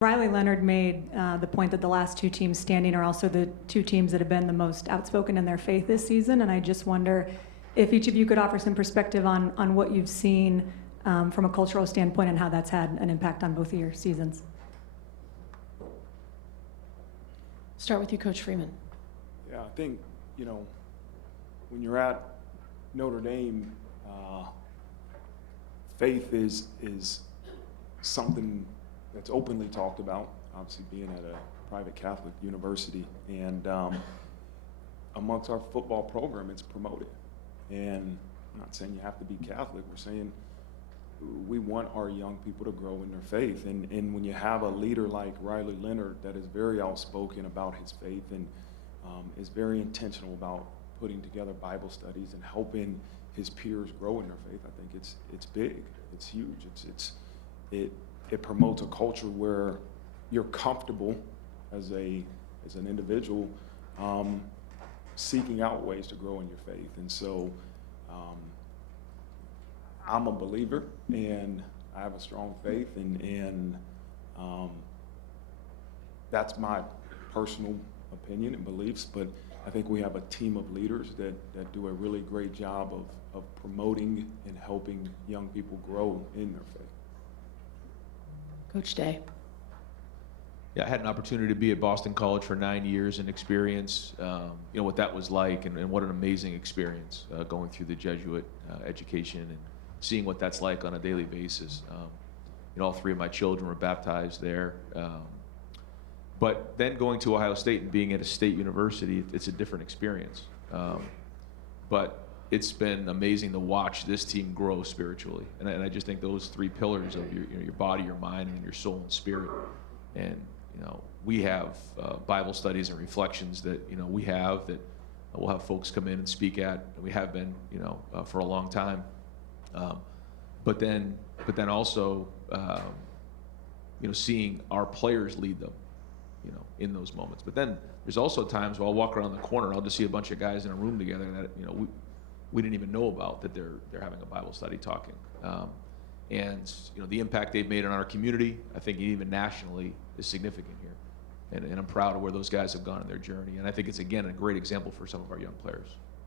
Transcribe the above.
Riley Leonard made the point that the last two teams standing are also the two teams that have been the most outspoken in their faith this season, and I just wonder if each of you could offer some perspective on what you've seen from a cultural standpoint and how that's had an impact on both of your seasons. Start with you, Coach Freeman. Yeah, I think, when you're at Notre Dame, faith is something that's openly talked about, obviously being at a private Catholic university. And amongst our football program, it's promoted. And I'm not saying you have to be Catholic. We're saying we want our young people to grow in their faith. And when you have a leader like Riley Leonard that is very outspoken about his faith and is very intentional about putting together Bible studies and helping his peers grow in their faith, I think it's big, it's huge. It promotes a culture where you're comfortable as an individual seeking out ways to grow in your faith. And so I'm a believer, and I have a strong faith, and that's my personal opinion and beliefs, but I think we have a team of leaders that do a really great job of promoting and helping young people grow in their faith. Coach Day. Yeah, I had an opportunity to be at Boston College for 9 years and experience what that was like, and what an amazing experience going through the Jesuit education and seeing what that's like on a daily basis. All three of my children were baptized there. But then going to Ohio State and being at a state university, it's a different experience. But it's been amazing to watch this team grow spiritually. And I just think those three pillars of your body, your mind, and your soul and spirit. And we have Bible studies and reflections that we have that we'll have folks come in and speak at. And we have been for a long time. But then also seeing our players lead them in those moments. But then there's also times where I'll walk around the corner and I'll just see a bunch of guys in a room together that we didn't even know about, that they're having a Bible study talking. And the impact they've made on our community, I think even nationally, is significant here. And I'm proud of where those guys have gone in their journey. And I think it's, again, a great example for some of our young players.